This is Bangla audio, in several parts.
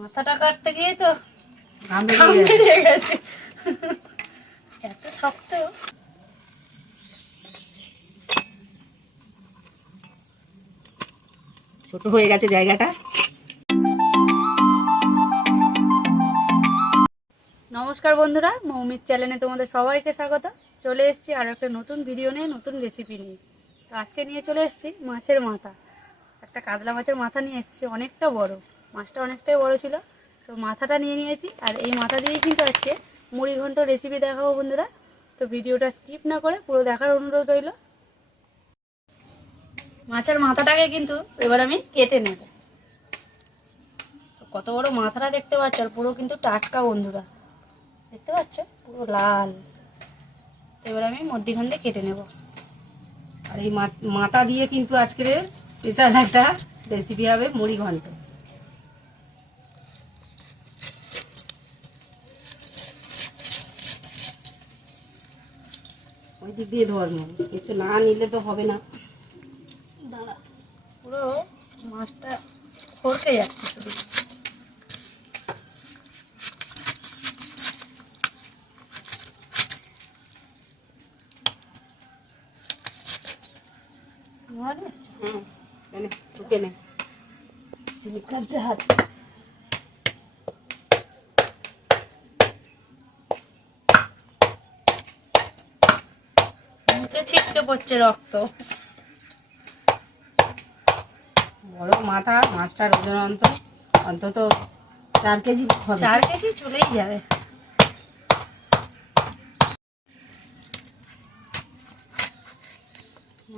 মাথাটা কাটতে গিয়ে তো ঘাম বেরিয়ে গেছে। এত শক্ত। ছোট হয়ে গেছে জায়গাটা। নমস্কার বন্ধুরা, মৌমির চ্যানেলে তোমাদের সবাইকে স্বাগত। চলে এসেছি আর একটা নতুন ভিডিও নিয়ে, নতুন রেসিপি নিয়ে। তো আজকে নিয়ে চলে এসেছি মাছের মাথা। একটা কাতলা মাছের মাথা নিয়ে এসেছি, অনেকটা বড়। মাছটা অনেকটাই বড় ছিল, তো মাথাটা নিয়ে নিয়েছি। আর এই মাথা দিয়েই কিন্তু আজকে মুড়ি ঘন্ট রেসিপি দেখাবো বন্ধুরা। তো ভিডিওটা স্কিপ না করে পুরো দেখার অনুরোধ রইল। মাছের মাথাটাকে কিন্তু এবার আমি কেটে নেব। তো কত বড় মাথাটা দেখতে পাচ্ছ, আর পুরো কিন্তু টাটকা বন্ধুরা, দেখতে পাচ্ছ পুরো লাল। এবার আমি মধ্যিখান দিয়ে কেটে নেব। আর এই মাথা দিয়ে কিন্তু আজকের স্পেশাল একটা রেসিপি হবে মুড়ি ঘন্ট। ওই দিক দিয়ে ধর্ম কিছু না নিলে তো হবে না। দাঁড়া, পুরো মাছটা খড়কে যাচ্ছে শুধু। ঢুকে নে সিলিকার জাহাজ। ছিটকে পড়ছে রক্ত। বড় মাথা, মাছটার ওজন অন্তত 4 কেজি হবে। 4 কেজি চলেই যাবে।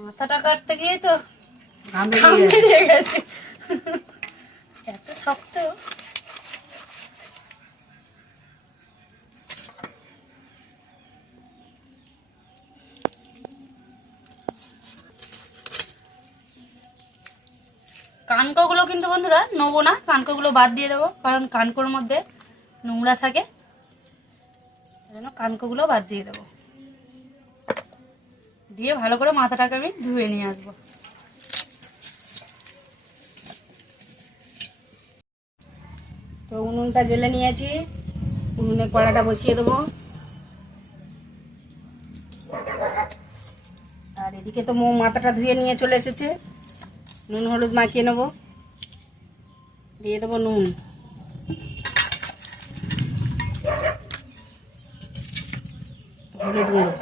মাথাটা কাটতে গিয়ে তো ঘাম ঘাম বেরিয়ে গেছে। এত শক্ত। কানকোগুলো কিন্তু বন্ধুরা নেবো না, কানকোগুলো বাদ দিয়ে দেবো, কারণ কানকোর মধ্যে নোংরা থাকে। সেজন্য কানকোগুলো বাদ দিয়ে দেবো। দিয়ে ভালো করে মাথাটাকে আমি ধুয়ে নিয়ে আসবো। তো উনুনটা জ্বেলে নিয়েছি, উনুনে কড়াটা বসিয়ে দেবো। আর এদিকে তো মাথাটা ধুয়ে নিয়ে চলে এসেছে। নুন হলুদ মাখিয়ে নেবো, দিয়ে দেবো নুন। হলুদ গুঁড়ো,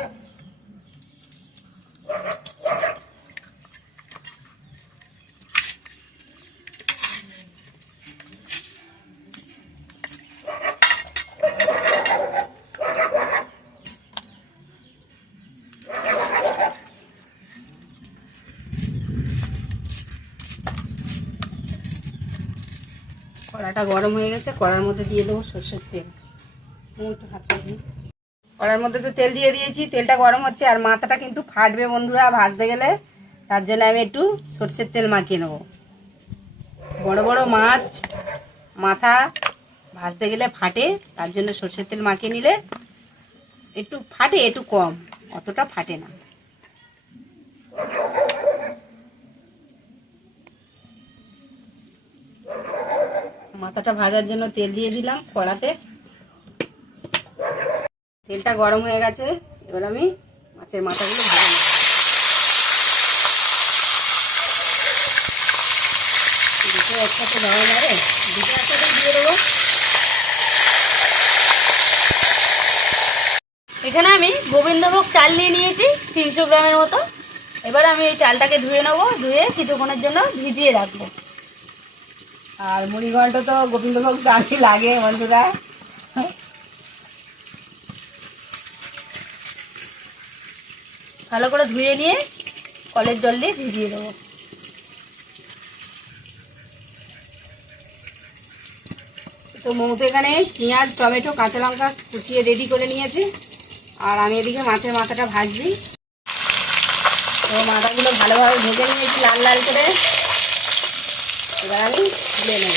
কড়াটা গরম হয়ে গেছে, কড়ার মধ্যে দিয়ে দেবো সর্ষের তেল। একটু হাতটা দিই। কড়ার মধ্যে তো তেল দিয়ে দিয়েছি, তেলটা গরম হচ্ছে। আর মাথাটা কিন্তু ফাটবে বন্ধুরা ভাজতে গেলে, তার জন্য আমি একটু সর্ষের তেল মাখিয়ে নেবো। বড় বড় মাছ মাথা ভাজতে গেলে ফাটে, তার জন্য সর্ষের তেল মাখিয়ে নিলে একটু ফাটে, একটু কম, অতটা ফাটে না। মাথাটা ভাজার জন্য তেল দিয়ে দিলাম কড়াতে। তেলটা গরম হয়ে গেছে, এবার আমি মাছের মাথাগুলো ভেজে নেব। দুটো একসাথে দেওয়া যাবে, দুটো একসাথে দিয়ে দেবো। এখানে আমি গোবিন্দভোগ চাল নিয়ে নিয়েছি 300 গ্রামের মতো। এবার আমি এই চালটাকে ধুয়ে নেবো, ধুয়ে কিছুক্ষণের জন্য ভিজিয়ে রাখবো। আর মুড়ি ঘন্ট তো গোবিন্দভোগ চালই লাগে বন্ধুরা। ভালো করে ধুয়ে নিয়ে কলের জল দিয়ে ভিজিয়ে দেবো। তো মৌতে এখানে পেঁয়াজ, টমেটো, কাঁচা লঙ্কা কুচিয়ে রেডি করে নিয়েছি। আর আমি এদিকে মাছের মাথাটা ভাজছি। তো মাথাগুলো ভালোভাবে ভেজে নিয়েছি লাল লাল করে। এবার আমি তুলে নেব।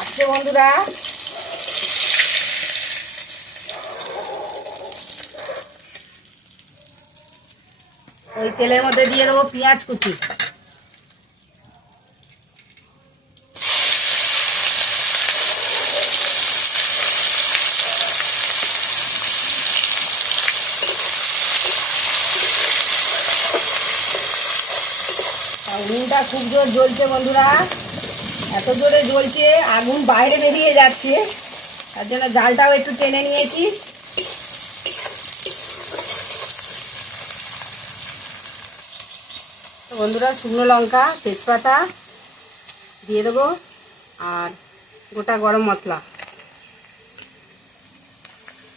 আজকে বন্ধুরা ওই তেলের মধ্যে দিয়ে দেবো পেঁয়াজ কুচি। আগুনটা খুব জোর জ্বলছে বন্ধুরা, এত জোরে জ্বলছে আগুন বাইরে বেরিয়ে যাচ্ছে, তার জন্য জালটাও একটু টেনে নিয়েছি। তো বন্ধুরা শুকনো লঙ্কা তেজপাতা দিয়ে দেবো আর গোটা গরম মশলা।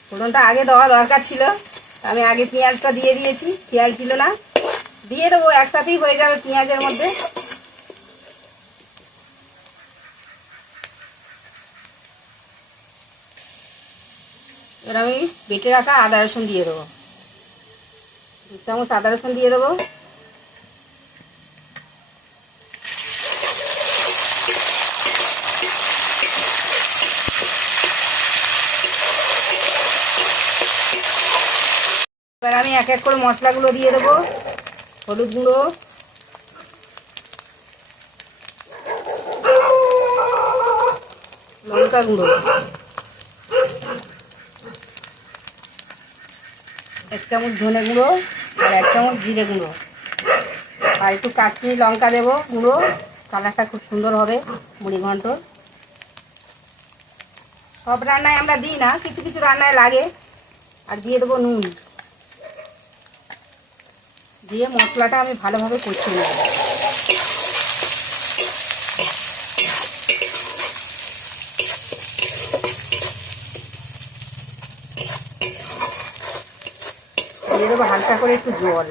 ফোড়নটা আগে দেওয়া দরকার ছিল, আমি আগে পেঁয়াজটা দিয়ে দিয়েছি, খেয়াল ছিল না। দিয়ে দেবো একসাথেই হয়ে যাবে পেঁয়াজের মধ্যে। এবার আমি বেটে রাখা আদা রসুন দিয়ে দেবো, 2 চামচ আদা রসুন দিয়ে দেবো। এবার আমি এক এক করে মশলাগুলো দিয়ে দেবো। হলুদ গুঁড়ো, লঙ্কা গুঁড়ো, 1 চামচ ধনে গুঁড়ো আর 1 চামচ জিরে গুঁড়ো, আর একটু কাশ্মীরি লঙ্কা দেবো গুঁড়ো, কালারটা খুব সুন্দর হবে মুড়ি ঘন্ট। সব রান্নায় আমরা দিই না, কিছু কিছু রান্নায় লাগে। আর দিয়ে দেবো নুন, দিয়ে মশলাটা আমি ভালোভাবে কষিয়ে নেব। দিয়ে দেবো হালকা করে একটু জল।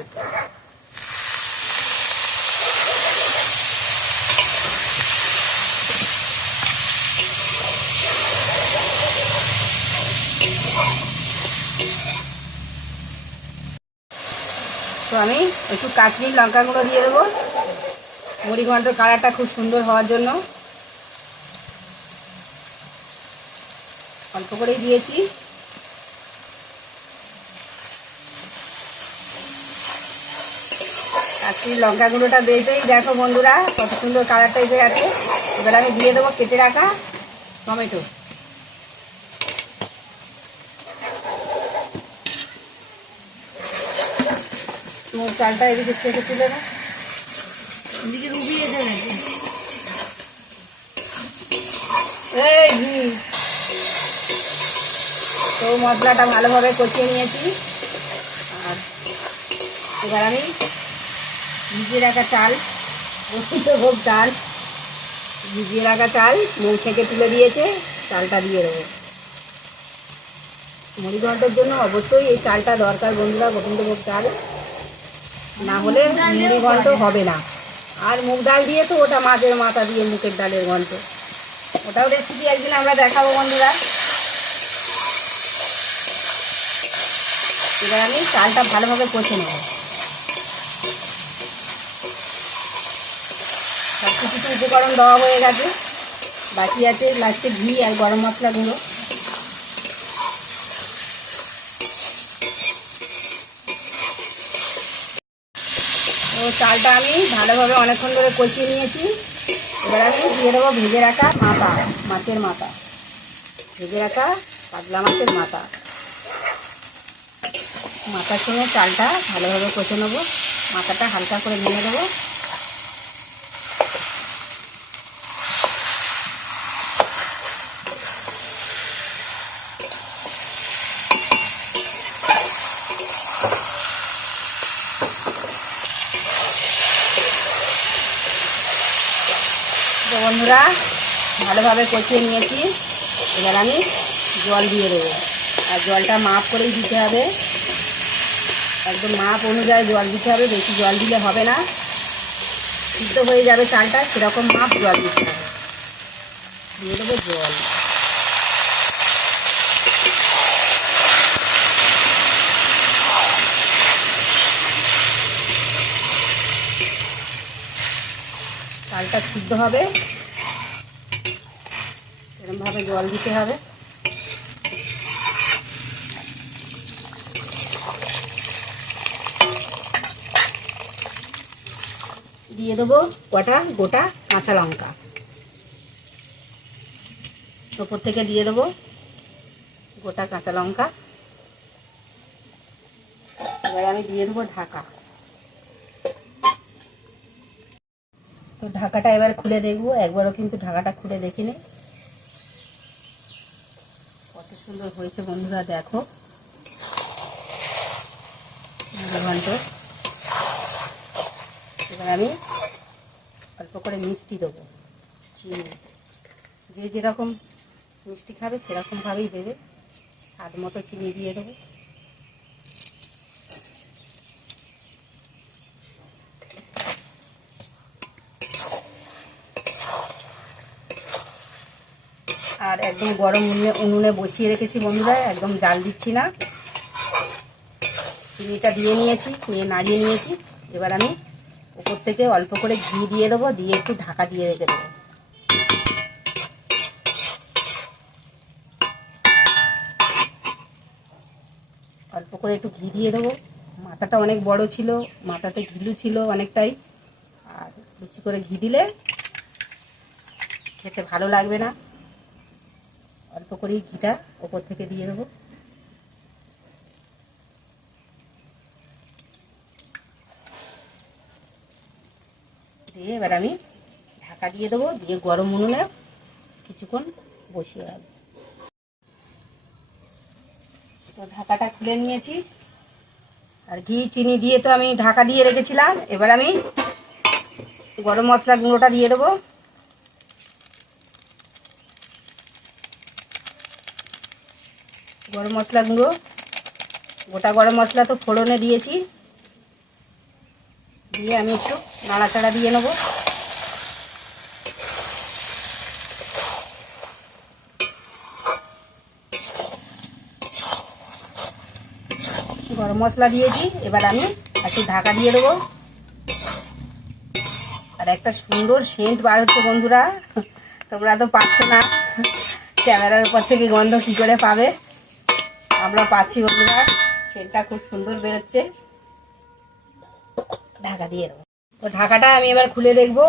তো আমি একটু কাশ্মীরি লঙ্কা গুঁড়ো দিয়ে দেবো মুড়ি ঘন্টর কালারটা খুব সুন্দর হওয়ার জন্য। অল্প করেই দিয়েছি। কাশ্মীরি লঙ্কা গুঁড়োটা দিতেই দেখো বন্ধুরা কত সুন্দর কালারটা এসে গেছে। এবার আমি দিয়ে দেবো কেটে রাখা টমেটো। চালটা এদিকে ছেঁকে তুলে না, এদিকে রুবিয়ে যাবে। তো মশলাটা ভালোভাবে কষিয়ে নিয়েছি। আর এবার আমি ভিজিয়ে রাখা চাল, গোবিন্দভোগ চাল, ভিজিয়ে রাখা চাল মুখ থেকে তুলে দিয়েছে, চালটা দিয়ে দেবো। মুড়ি ঘন্টের জন্য অবশ্যই এই চালটা দরকার বন্ধুরা, গোবিন্দভোগ চাল, না হলে মুড়ি ঘন্ট হবে না। আর মুগ ডাল দিয়ে তো ওটা মাছের মাথা দিয়ে মুগের ডালের ঘন্ট, ওটাও রেসিপি একদিন আমরা দেখাবো বন্ধুরা। এবার আমি চালটা ভালোভাবে কষে নেব। সব কিছু উপকরণ দেওয়া হয়ে গেছে, বাকি আছে লাস্টে ঘি আর গরম মশলা গুঁড়ো। তো চালটা আমি ভালোভাবে অনেকক্ষণ ধরে কষিয়ে নিয়েছি। এবার আমি দিয়ে দেবো ভেজে রাখা মাথা, মাছের মাথা, ভেজে রাখা কাতলা মাছের মাথা। মাথার সঙ্গে চালটা ভালোভাবে কষে নেবো, মাথাটা হালকা করে ভেঙে দেবো। তো বন্ধুরা ভালোভাবে কষিয়ে নিয়েছি। এবার আমি জল দিয়ে দেবো, আর জলটা মাপ করেই দিতে হবে, একদম মাপ অনুযায়ী জল দিতে হবে, বেশি জল দিলে হবে না, সিদ্ধ হয়ে যাবে চালটা, সেরকম মাপ জল দিতে হবে। দিয়ে দেবো জল। চালটা সিদ্ধ হবে এরকমভাবে জল দিতে হবে। দিয়ে দেবো কটা গোটা কাঁচা লঙ্কা, ওপর থেকে দিয়ে দেবো গোটা কাঁচা লঙ্কা। এবার আমি দিয়ে দেবো ঢাকা। তো ঢাকাটা এবার খুলে দেখবো, একবারও কিন্তু ঢাকাটা খুলে দেখিনি। কত সুন্দর হয়েছে বন্ধুরা, দেখো ঘন্ট। এবার আমি অল্প করে মিষ্টি দেবো, চিনি, যে যেরকম মিষ্টি খাবে সেরকমভাবেই দেবে। স্বাদ মতো চিনি দিয়ে দেবো। আর একদম গরম উনুনে বসিয়ে রেখেছি বন্ধুরা, একদম জাল দিচ্ছি না। চিনিটা দিয়ে নিয়েছি, নিয়ে নাড়িয়ে নিয়েছি। এবার আমি উপর থেকে অল্প করে ঘি দিয়ে দেবো, দিয়ে একটু ঢাকা দিয়ে রেখে দেবো। অল্প করে একটু ঘি দিয়ে দেবো। মাথাটা অনেক বড় ছিল, মাথাতে ঘিলু ছিল অনেকটাই। আর বেশি করে ঘি দিলে খেতে ভালো লাগবে না। অল্প করেই ঘিটা ওপর থেকে দিয়ে দেবো। দিয়ে এবার আমি ঢাকা দিয়ে দেবো, দিয়ে গরম উনুনে কিছুক্ষণ বসিয়ে রাখবো। তো ঢাকাটা খুলে নিয়েছি, আর ঘি চিনি দিয়ে তো আমি ঢাকা দিয়ে রেখেছিলাম। এবার আমি গরম মশলা গুঁড়োটা দিয়ে দেবো। গরম মশলা গুঁড়ো, গোটা গরম মশলা তো ফোড়নে দিয়েছি, দিয়ে আমি একটু নাড়াচাড়া দিয়ে নেবো। গরম মশলা দিয়েছি, এবার আমি একটু ঢাকা দিয়ে দেবো। আর একটা সুন্দর সেন্ট বার হচ্ছে বন্ধুরা, তোমরা তো পাচ্ছ না, ক্যামেরার উপর থেকে গন্ধ কী করে পাবে, আমরা পাচ্ছি বন্ধুরা। সেন্টটা খুব সুন্দর বেরোচ্ছে। ঢাকা দিয়ে দেবো। তো ঢাকাটা আমি এবার খুলে দেখবো।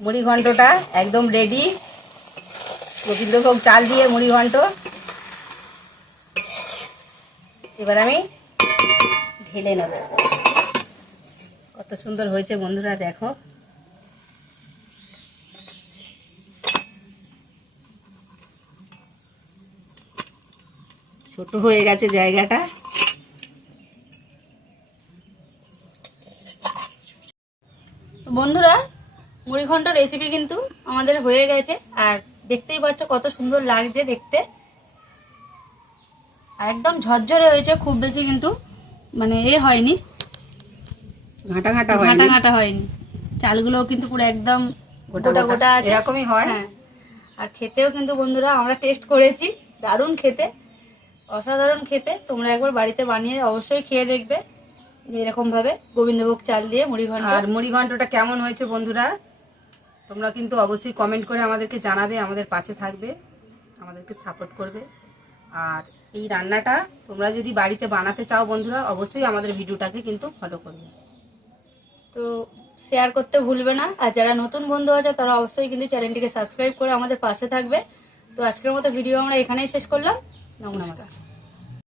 মুড়ি ঘন্টটা একদম রেডি। গোবিন্দভোগ চাল দিয়ে মুড়ি ঘন্ট। এবার আমি ঢেলে নেব। কত সুন্দর হয়েছে বন্ধুরা, দেখো। ছোট হয়ে গেছে জায়গাটা। বন্ধুরা, মুড়িঘণ্ট রেসিপি কিন্তু আমাদের হয়ে গেছে, আর দেখতেই পাচ্ছ কত সুন্দর লাগছে দেখতে। আর একদম ঝরঝরে হয়েছে, খুব বেশি কিন্তু মানে হয়নি, ঘাটা ঘাটা ঘাটা ঘাটা হয়নি। চালগুলোও কিন্তু পুরো একদম গোটা গোটা আছে, এরকমই হয়। হ্যাঁ। আর খেতেও কিন্তু বন্ধুরা আমরা টেস্ট করেছি, দারুণ খেতে, অসাধারণ খেতে। তোমরা একবার বাড়িতে বানিয়ে অবশ্যই খেয়ে দেখবে যে এরকম ভাবে গোবিন্দভোগ চাল দিয়ে মুড়িঘণ্ট। আর মুড়িঘণ্টটা কেমন হয়েছে বন্ধুরা, তোমরা কিন্তু অবশ্যই কমেন্ট করে আমাদেরকে জানাবে, আমাদের পাশে থাকবে, আমাদেরকে সাপোর্ট করবে। আর এই রান্নাটা তোমরা যদি বাড়িতে বানাতে চাও বন্ধুরা, অবশ্যই আমাদের ভিডিওটাকে কিন্তু ফলো করবে। তো শেয়ার করতে ভুলবে না। আর যারা নতুন বন্ধু আছে তারা অবশ্যই কিন্তু চ্যানেলটিকে সাবস্ক্রাইব করে আমাদের পাশে থাকবে। তো আজকের মতো ভিডিও আমরা এখানেই শেষ করলাম। নমস্কার।